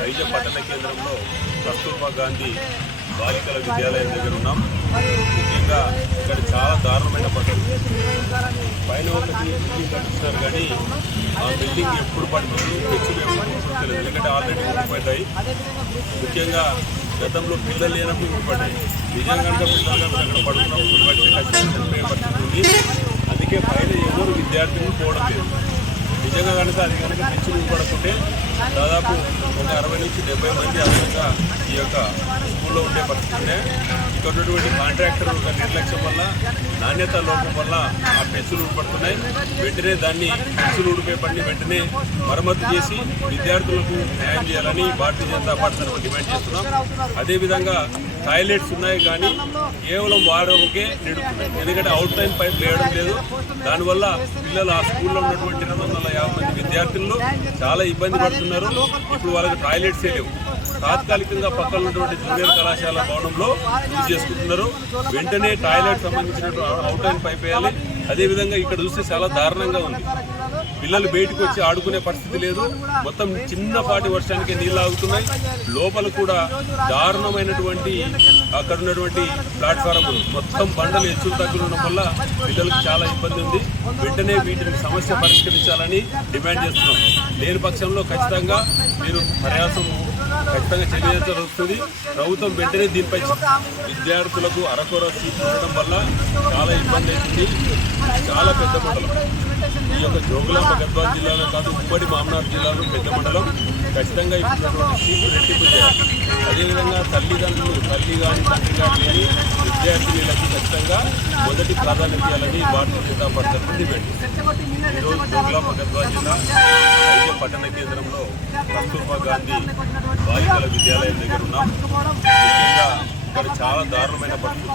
కేంద్రంలో కస్తూర్బా గాంధీ బాలికల విద్యాలయం దగ్గర ఉన్నాం. ముఖ్యంగా ఇక్కడ చాలా దారుణమైన పరిస్థితి పైన ఒకటి బిల్డింగ్ కట్టిస్తున్నారు కానీ ఆ బిల్డింగ్ ఎప్పుడు పడుతుంది? పెచ్చులు ఎప్పుడు తెలియదు ఎందుకంటే ఆల్రెడీ ఊడిపడ్డాయి ముఖ్యంగా గతంలో పిల్లలు లేనప్పుడు ఊడిపడ్డాయి నిజంగా పిల్లలు కనుక అక్కడ పడుతున్నప్పుడు ఊడిపడితే ఖచ్చితంగా చనిపోయే పరిస్థితి ఉంది అందుకే పైన ఎవరు విద్యార్థులు పోవడం లేదు. ఏదో కనుక అది కనుక పెంచి ఊపడకుంటే దాదాపు ఒక అరవై నుంచి డెబ్బై మంది అదనంగా ఈ యొక్క స్కూల్లో ఉండే పరిస్థితి ఇక్కడ ఉన్నటువంటి కాంట్రాక్టర్ యొక్క నిర్లక్ష్యం వల్ల నాణ్యత లోపం వల్ల ఆ పెన్సులు ఊడిపడుతున్నాయి. వెంటనే దాన్ని పెన్సులు ఊడిపోయే పని వెంటనే మరమ్మతు చేసి విద్యార్థులకు న్యాయం చేయాలని భారతీయ జనతా పార్టీ తరఫున డిమాండ్ చేస్తున్నాం. అదేవిధంగా టాయిలెట్స్ ఉన్నాయి కానీ కేవలం వాడకే నిడుపుతున్నాయి ఎందుకంటే అవుట్ లైన్ పైప్ వేయడం లేదు. దానివల్ల పిల్లలు ఆ స్కూల్లో ఉన్నటువంటి రెండు వందల యాభై మంది విద్యార్థులు చాలా ఇబ్బంది పడుతున్నారు. ఇప్పుడు వాళ్ళకి టాయిలెట్స్ లేవు. తాత్కాలికంగా పక్కన ఉన్నటువంటి జూనియర్ కళాశాల భవనంలో యూజ్ చేసుకుంటున్నారు. వెంటనే టాయిలెట్ సంబంధించినటువంటి అవుట్ లైన్ పైప్ వేయాలి అదేవిధంగా ఇక్కడ చూస్తే చాలా దారుణంగా ఉంది. పిల్లలు బయటకు వచ్చి ఆడుకునే పరిస్థితి లేదు. మొత్తం చిన్నపాటి వర్షానికి నీళ్ళు ఆగుతున్నాయి. లోపల కూడా దారుణమైనటువంటి అక్కడ ఉన్నటువంటి ప్లాట్ఫారం మొత్తం బండలు హెచ్చులు తగ్గులు ఉండడం వల్ల పిల్లలకు చాలా ఇబ్బంది ఉంది. వెంటనే వీటిని సమస్య పరిష్కరించాలని డిమాండ్ చేస్తున్నాం. లేని పక్షంలో ఖచ్చితంగా మీరు ప్రయాసం ఖచ్చితంగా చెల్లించాల్సి వస్తుంది ప్రభుత్వం వెంటనే దీనిపై విద్యార్థులకు అరకొర సీట్లు ఉండడం వల్ల చాలా ఇబ్బంది అవుతుంది చాలా పెద్ద మండలం. ఈ యొక్క జోగులాంబ గద్వాల జిల్లాలో కాదు ఉమ్మడి మామనాథ్ జిల్లాలో పెద్ద మండలం. ఖచ్చితంగా ఇప్పుడు సీట్లు రెట్టింపు చేయాలి. అదేవిధంగా తల్లిదండ్రులు తల్లి కానీ తండ్రి కానీ విద్యార్థినులకు ఖచ్చితంగా మొదటి ప్రాధాన్యత ఇవ్వాలని భారతీయ జనతా పార్టీ తరఫున డిమాండ్ ఈరోజు జోగులాంబ మగద్వా జిల్లా ఐదో పట్టణ కేంద్రంలో కస్తూర్బా గాంధీ బాలికల విద్యాలయం దగ్గర ఉన్నాం. ముఖ్యంగా ఇక్కడ చాలా దారుణమైన పరిస్థితి.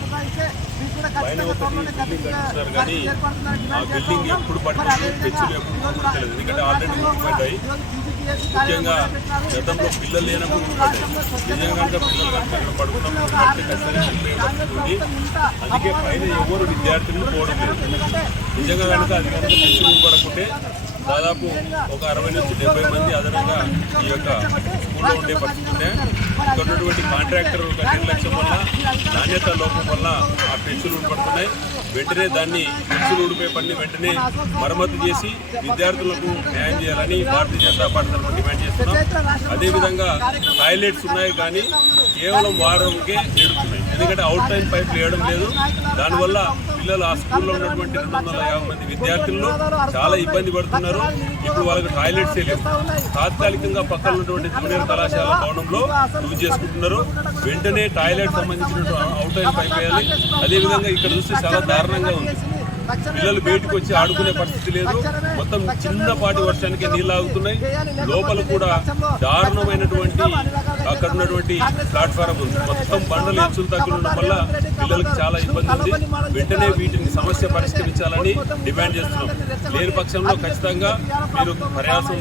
పైన బిల్డింగ్ కానీ ఆ బిల్డింగ్ ఎప్పుడు పడుతుంది పెచ్చులు ఎప్పుడు పడుతుందో ఎందుకంటే ఆల్రెడీ ఊడిపడ్డాయి ముఖ్యంగా గతంలో పిల్లలు లేనప్పుడు నిజంగా పిల్లలు కనుక ఇక్కడ పడుకున్నప్పుడు ఖచ్చితంగా అందుకే పైన ఎవరు విద్యార్థులు పోవడం లేదు. నిజంగా కనుక అది కనుక దాదాపు ఒక అరవై నుంచి డెబ్బై మంది అదనంగా ఈ యొక్క స్కూల్లో ఉండే పరిస్థితి ఉన్నటువంటి కాంట్రాక్టర్ నిర్లక్ష్యం వల్ల నాణ్యత లోపం వల్ల ఆ పెన్సులు ఊడిపడుతున్నాయి వెంటనే దాన్ని పెన్సులు ఊడిపోయే పని వెంటనే మరమ్మతు చేసి విద్యార్థులకు న్యాయం చేయాలని భారతీయ జనతా పార్టీ తరఫున డిమాండ్ చేస్తున్నాం. అదేవిధంగా టాయిలెట్స్ ఉన్నాయి కానీ కేవలం వాడకే నిడుతున్నాయి ఎందుకంటే అవుట్ లైన్ పైప్ వేయడం లేదు. దానివల్ల పిల్లలు ఆ స్కూల్లో ఉన్నటువంటి రెండు వందల యాభై మంది విద్యార్థులను చాలా ఇబ్బంది పడుతున్నారు. ఇప్పుడు వాళ్ళకి టాయిలెట్స్ లేవు. తాత్కాలికంగా పక్కన ఉన్నటువంటి జూనియర్ కళాశాల భవనంలో యూజ్ చేసుకుంటున్నారు. వెంటనే టాయిలెట్ సంబంధించినటువంటి అవుట్ లైన్ పైప్ వేయాలి. అదేవిధంగా ఇక్కడ చూస్తే చాలా దారుణంగా ఉంది. పిల్లలు బయటకు వచ్చి ఆడుకునే పరిస్థితి లేదు. మొత్తం చిన్నపాటి వర్షానికి నీళ్ళు ఆగుతున్నాయి. లోపల కూడా దారుణమైనటువంటి అక్కడ ఉన్నటువంటి ప్లాట్ఫారం ఉంది. మొత్తం బండలు హెచ్చులు తగ్గులు వల్ల పిల్లలకు చాలా ఇబ్బంది ఉంది. వెంటనే వీటిని సమస్య పరిష్కరించాలని డిమాండ్ చేస్తున్నాం. లేని పక్షంలో ఖచ్చితంగా మీరు ప్రయాసం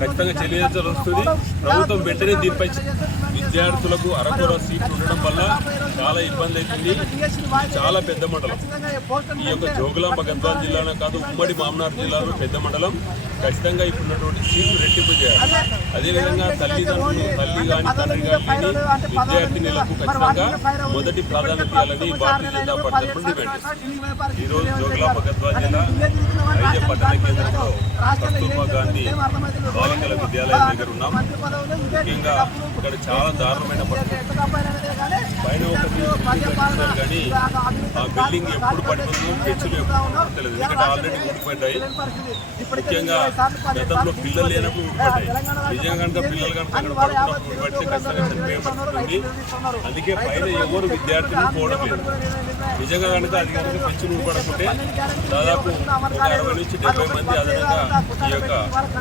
ఖచ్చితంగా చెల్లించాల్సి వస్తుంది. ప్రభుత్వం వెంటనే దీనిపై విద్యార్థులకు అరకొర సీట్లు ఉండడం వల్ల చాలా ఇబ్బంది అవుతుంది. చాలా పెద్ద మండలం. ఈ యొక్క జోగులాంబ గద్వాల్ జిల్లాలో కాదు ఉమ్మడి మామనార్ జిల్లాలో పెద్ద మండలం. ఖచ్చితంగా ఇప్పుడున్నటువంటి సీట్లు రెట్టింపు చేయాలి. అదేవిధంగా తల్లిదండ్రులు తల్లి కానీ తండ్రి కానీ విద్యార్థినిలకు ఖచ్చితంగా మొదటి ప్రాధాన్యత ఇవ్వాలని భారతీయ జనతా పార్టీ తరఫున డిమాండ్ ఈరోజు జోగులాంబ గద్వాల్ జిల్లా వైద్య పట్టణ కేంద్రంలో కస్తూర్బా గాంధీ బాలికల విద్యాలయం దగ్గర ఉన్నాం. ముఖ్యంగా ఇక్కడ చాలా దారుణమైన పరిస్థితి పైన ఒకటి కానీ ఆ బిల్డింగ్ ఎప్పుడు పడుతుందో పెచ్చులు ఎప్పుడు పడుతుందో తెలియదు ఎందుకంటే ఆల్రెడీ ఊడిపోయాయి ముఖ్యంగా గతంలో పిల్లలు లేనప్పుడు ఊడిపడ్డాయి నిజంగా కనుక పిల్లలు కనుక ఊడిపడితే ఖచ్చితంగా అందుకే పైన ఎవరు విద్యార్థులు పోవడం లేదు నిజంగా కనుక అది కనుక పెంచులు ఊడిపడకుంటే దాదాపు ఒక అరవై నుంచి డెబ్బై మంది అదనంగా ఈ యొక్క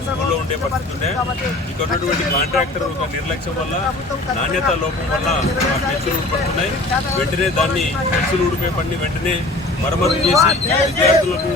స్కూల్లో ఉండే పరిస్థితి ఉన్నాయి ఇక్కడ ఉన్నటువంటి కాంట్రాక్టర్ యొక్క నిర్లక్ష్యం వల్ల నాణ్యత లోపం వల్ల పెన్సులు ఊడిపడుతున్నాయి వెంటనే దాన్ని పెన్సులు ఊడిపోయే దాన్ని వెంటనే మరమ్మతు చేసి విద్యార్థులకు